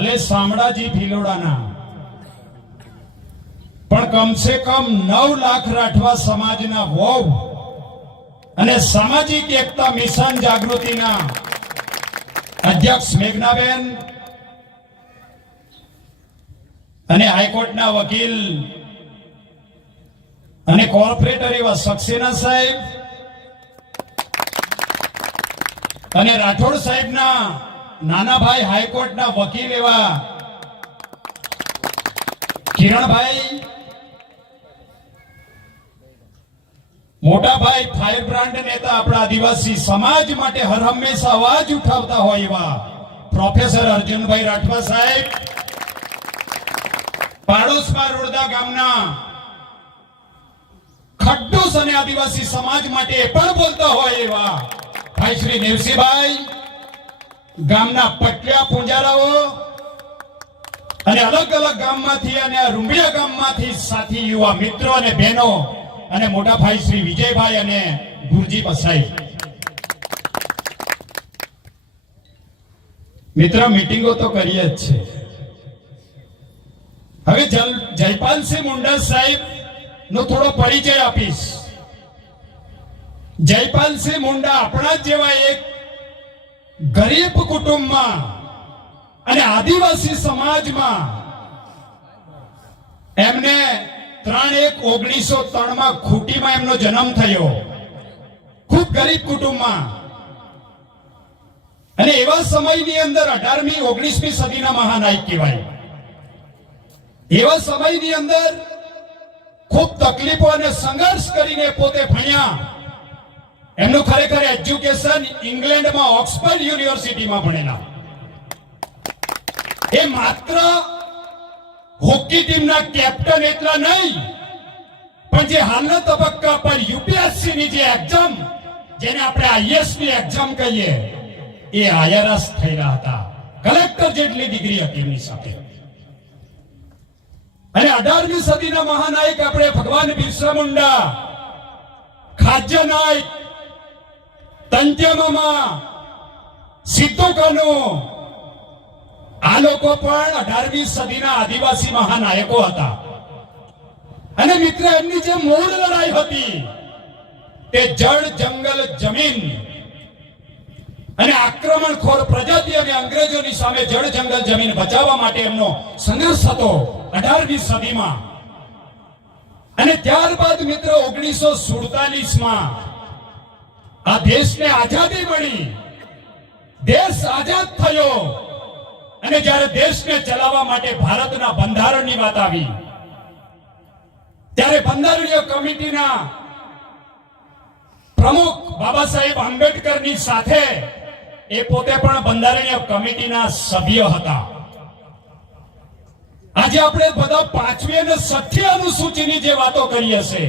ભલે શામળાજી ભિલોડાના, પણ કમસે કમ 9 લાખ રાઠવા સમાજના વોવ અને સામાજિક એકતા મિશન જાગૃતિના અધ્યક્ષ મેઘનાબેન અને હાઈકોર્ટના વકીલ અને કોર્પોરેટર એવા સક્સેના સાહેબ અને રાઠોડ સાહેબના નાના ભાઈ હાઈકોર્ટના વકીલ એવા કિરણભાઈ, મોટા ભાઈ ફાયર બ્રાન્ડ નેતા આપણા આદિવાસી સમાજ માટે હર હંમેશા અવાજ ઉઠાવતા હોય એવા પ્રોફેસર અર્જુનભાઈ રાઠવા સાહેબ, પાડોશમાં રોડદા ગામના ખડ્ડુસ અને આદિવાસી સમાજ માટે પણ બોલતા હોય એવા ભાઈ શ્રી નેવસીભાઈ, ગામના પટલિયા પૂંજારાઓ અને અલગ અલગ ગામમાંથી અને આ રૂંબડિયા ગામમાંથી સાથી યુવા મિત્રો અને બહેનો અને મોટા ભાઈ શ્રી વિજયભાઈ અને ગુરજી બસાઈ. મિત્ર, મીટિંગો તો કરીએ જ છે. હવે જયપાલસિંહ મુંડા સાહેબ નો થોડો પરિચય આપીશ. જયપાલસિંહ મુંડા આપણા જેવા એક ગરીબ કુટુંબમાં અને આદિવાસી સમાજમાં એમને 3/1/1903 માં ખૂટીમાં એમનો જન્મ થયો. ખૂબ ગરીબ કુટુંબમાં, અને એવા સમયની અંદર 18મી 19મી સદીના મહાનાયક કહેવાય. એવા સમયની અંદર ખૂબ તકલીફો અને સંઘર્ષ કરીને પોતે ભણ્યા. એમનું ખરેખર એજ્યુકેશન ઇંગ્લેન્ડમાં ઓક્સફર્ડ યુનિવર્સિટીમાં ભણેલા. એ માત્ર હોકી ટીમના કેપ્ટન એટલા નહીં, પણ જે હાલના તબક્કા પર યુપીએસસી ની જે એક્ઝામ, જેને આપણે આઈએએસ ની એક્ઝામ કહીએ, એ આઈઆરએસ થયેલા હતા. કલેક્ટર જેટલી ડિગ્રી હતી એમની સાથે. અને 18મી સદીના મહાનાયક આપણે ભગવાન બિરસા મુંડા, ખાજ્ય નાયક, તંત્ય મામા, સિદ્ધુ કાનુ, આ લોકો પણ 18મી સદીના આદિવાસી મહાનાયકો હતા. અને મિત્ર, એમની જે મૂળ લડાઈ હતી તે જળ, જંગલ, જમીન અને આક્રમણખોર પ્રજાતિ અને અંગ્રેજોની સામે જળ, જંગલ, જમીન બચાવવા માટે એમનો સંઘર્ષ હતો 18મી સદીમાં. અને ત્યારબાદ મિત્ર 1947માં આ દેશને આઝાદી મળી, દેશ આઝાદ થયો. અને જ્યારે દેશને ચલાવવા માટે ભારતના બંધારણની વાત આવી, ત્યારે બંધારણીય કમિટીના પ્રમુખ બાબા સાહેબ આંબેડકરની સાથે એ પોતે પણ બંધારણીય કમિટીના સભ્ય હતા. આજે આપણે બધા 5મી અને 6ઠી અનુસૂચિની જે વાતો કરીએ છે,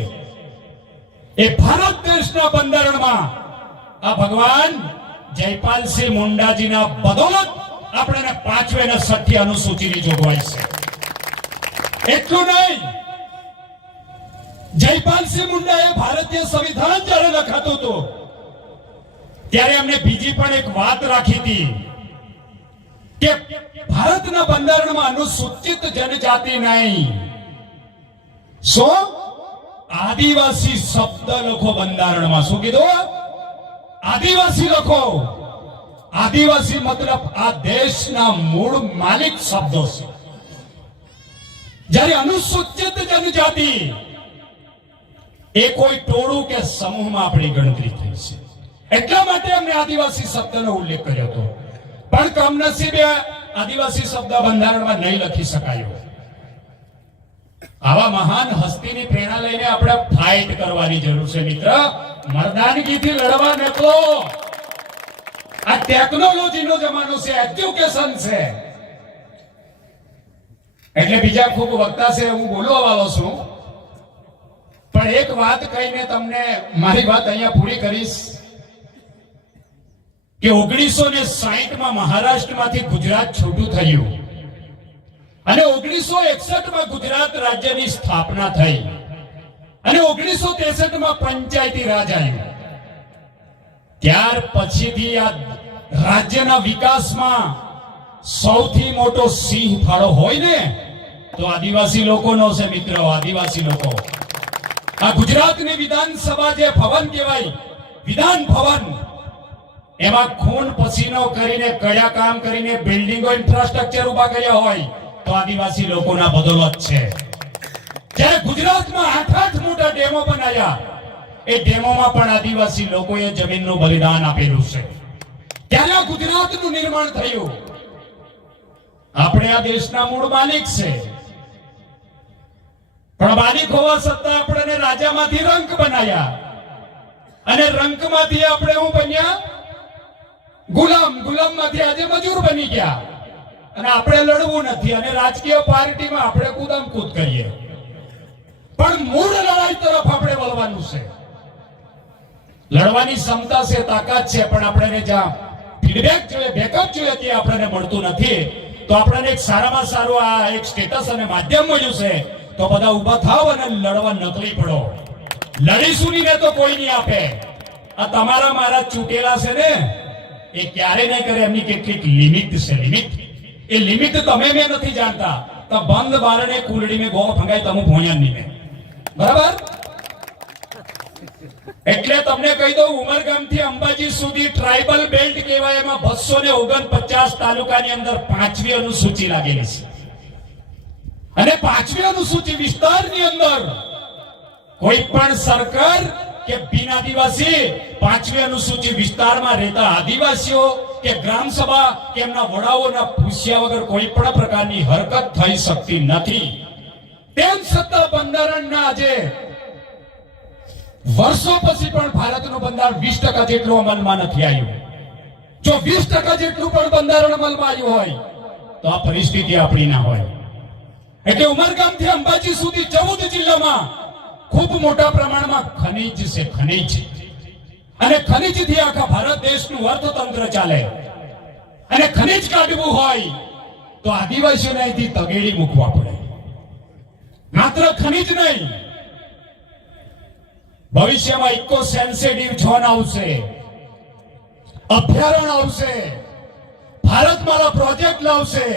એ ભારત દેશના બંધારણમાં આ ભગવાન જયપાલસિંહ મુંડાજીના બદૌલત આપણે 5મી અને 6ઠી અનુસૂચિની જોગવાઈ છે. એટલું નહીં, જયપાલસિંહ મુંડાએ ભારતીય સંવિધાન જ્યારે લખાતું હતું ત્યારે એમને બીજી પણ એક વાત રાખી હતી કે ભારતના બંધારણમાં અનુસૂચિત જનજાતિ નહીં, આદિવાસી શબ્દ લખો બંધારણમાં. શું કીધું? આદિવાસી લખો. આદિવાસી મતલબ આ દેશના મૂળ માલિક શબ્દો છે. જ્યારે અનુસૂચિત જનજાતિ એ કોઈ ટોળું કે સમૂહમાં આપણી ગણતરી થઈ છે. એટલા માટે અમને આદિવાસી શબ્દનો ઉલ્લેખ કર્યો હતો. પણ કમનસીબે આદિવાસી શબ્દ બંધારણમાં નહીં લખી શકાયો. આવા મહાન હસ્તીની પ્રેરણા લઈને આપણે ફાઇટ કરવાની જરૂર છે મિત્ર. મર્દાનગીથી લડવા નીકળો. આ ટેકનોલોજીનો જમાનો છે, એજ્યુકેશન છે. એટલે બીજા ખૂબ વક્તા છે, હું બોલવા વાળો છું, પણ એક વાત કહીને તમને મારી વાત અહીંયા પૂરી કરીશ કે 1960માં મહારાષ્ટ્રમાંથી ગુજરાત છૂટું થયું અને 1961માં ગુજરાત રાજ્યની સ્થાપના થઈ અને 1963માં પંચાયતી રાજ આવ્યું. ત્યાર પછીથી આ રાજ્યના વિકાસમાં સૌથી મોટો સિંહ ફાળો હોય ને તો આદિવાસી લોકોનો છે મિત્રો, આદિવાસી લોકો. આ ગુજરાતની વિધાનસભા જે ભવન કહેવાય, વિધાન ભવન, એમાં ખૂન પસીનો કરીને કયા કામ કરીને બિલ્ડિંગો ઇન્ફ્રાસ્ટ્રક્ચર ઉભા કર્યા હોય તો આદિવાસી લોકોના બદોલત છે. જ્યારે ગુજરાતમાં 8 મોટા ડેમો બનાવ્યા, એ ડેમોમાં પણ આદિવાસી લોકોએ જમીનનું બલિદાન આપેલું છે. ત્યારે આ ગુજરાતનું નિર્માણ થયું. આપણે આ દેશના મૂળ માલિક છે, પણ માલિક હોવા છતાં આપણને રાજામાંથી રંક બનાવ્યા, અને રંકમાંથી આપણે શું બન્યા? ગુલામ. ગુલામમાંથી આજે મજૂર બની ગયા. અને આપણે લડવું નથી, અને રાજકીય પાર્ટીમાં આપણે કૂદમ કૂદ કરીએ. પણ મૂળ લડાઈ તરફ આપણે વળવાનું છે. લડવાની ક્ષમતા છે, તાકાત છે, પણ આપણને જ્યાં ફીડબેક જોઈએ, બેકઅપ જોઈએ, તે આપણને મળતું નથી. તો આપણને એક સારામાં સારું આ એક સ્ટેટસ અને માધ્યમ મળ્યું છે. તો બધા ઉભા થાવ અને લડવા નકલી પડો. લડીશું નહીં તો કોઈ નહીં આપે. આ તમારા મારા ચૂંટેલા છે ને, એ ક્યારે નહીં કરે. એમની કેટલીક લિમિટ છે, લિમિટ. એ લિમિટ તમે મેં નથી જાણતા. તો બંધ બારણે કુલડી મેં ગો ફંગાઈ તમું ભોણ્યા નહીં મેં, બરાબર? એટલે તમને કહી દઉં, ઉમરગામથી અંબાજી સુધી ટ્રાઇબલ બેલ્ટ કહેવાય. એમાં 249 તાલુકાની અંદર 5મી અનુસૂચિ લાગેલી છે. અને 5મી અનુસૂચિ વિસ્તારની અંદર કોઈ પણ સરકાર કે બિન આદિવાસી 5મી અનુસૂચિ વિસ્તારમાં રહેતા આદિવાસીઓ કે ગ્રામસભા કે એમના વડાઓના પૂછ્યા વગર કોઈ પણ પ્રકારની હરકત થઈ શકતી નથી. તેમ છતાં બંધારણના આજે વર્ષો પછી પણ ભારતનું બંધારણ 20% જેટલું અમલમાં નથી આવ્યું. જો 20% જેટલું પણ બંધારણ અમલમાં આવ્યું હોય તો આ પરિસ્થિતિ આપણી ના હોય. એટલે ઉમરગામથી અંબાજી સુધી 14 જિલ્લામાં ખૂબ મોટા પ્રમાણમાં ખનીજ છે, ખનીજ. અને ખનીજથી આખા ભારત દેશનું અર્થતંત્ર ચાલે. અને ખનીજ કાઢવું હોય તો આદિવાસીઓને અહીંથી તગેડી મૂકવા પડે. માત્ર ખનીજ નહીં, ભવિષ્યમાં ઇકો સેન્સિટિવ ઝોન આવશે, અભયારણ્ય આવશે, ભારતમાલા પ્રોજેક્ટ લાવશે,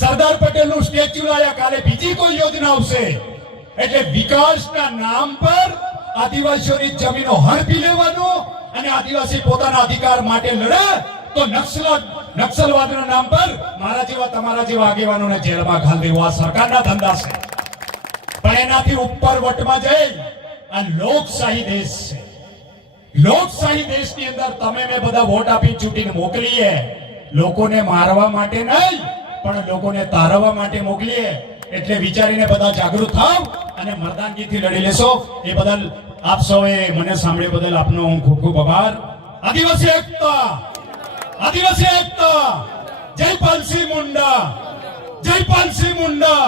સરદાર પટેલનું સ્ટેચ્યુ લાયા, કાલે બીજી કોઈ યોજના આવશે. એટલે વિકાસના નામ પર આદિવાસીઓની જમીનો હડપી લેવાનો અને આદિવાસી પોતાના અધિકાર માટે લડે તો નક્સલવાદના નામ પર મારા જેવા તમારા જેવા આગેવાનોને જેલમાં ઘાલ દેવા આ સરકારના ધંધા છે. પણ એનાથી ઉપર વટમાં જઈ આ લોકશાહી દેશ છે. લોકશાહી દેશની અંદર તમે મેં બધા વોટ આપી ચૂંટીને મોકલીએ, લોકોને મારવા માટે નહીં પણ લોકોને તારવવા માટે મોકલીએ. એટલે વિચારીને બધા જાગૃત થાવ અને મર્દાનગીથી લડી લેશો. એ બદલ આપ સૌએ મને સાંભળ્યા બદલ આપનો હું ખૂબ ખૂબ આભાર. આદિવાસી એકતા, આદિવાસી એકતા. જયપાલસિંહ મુંડા, જયપાલસિંહ મુંડા.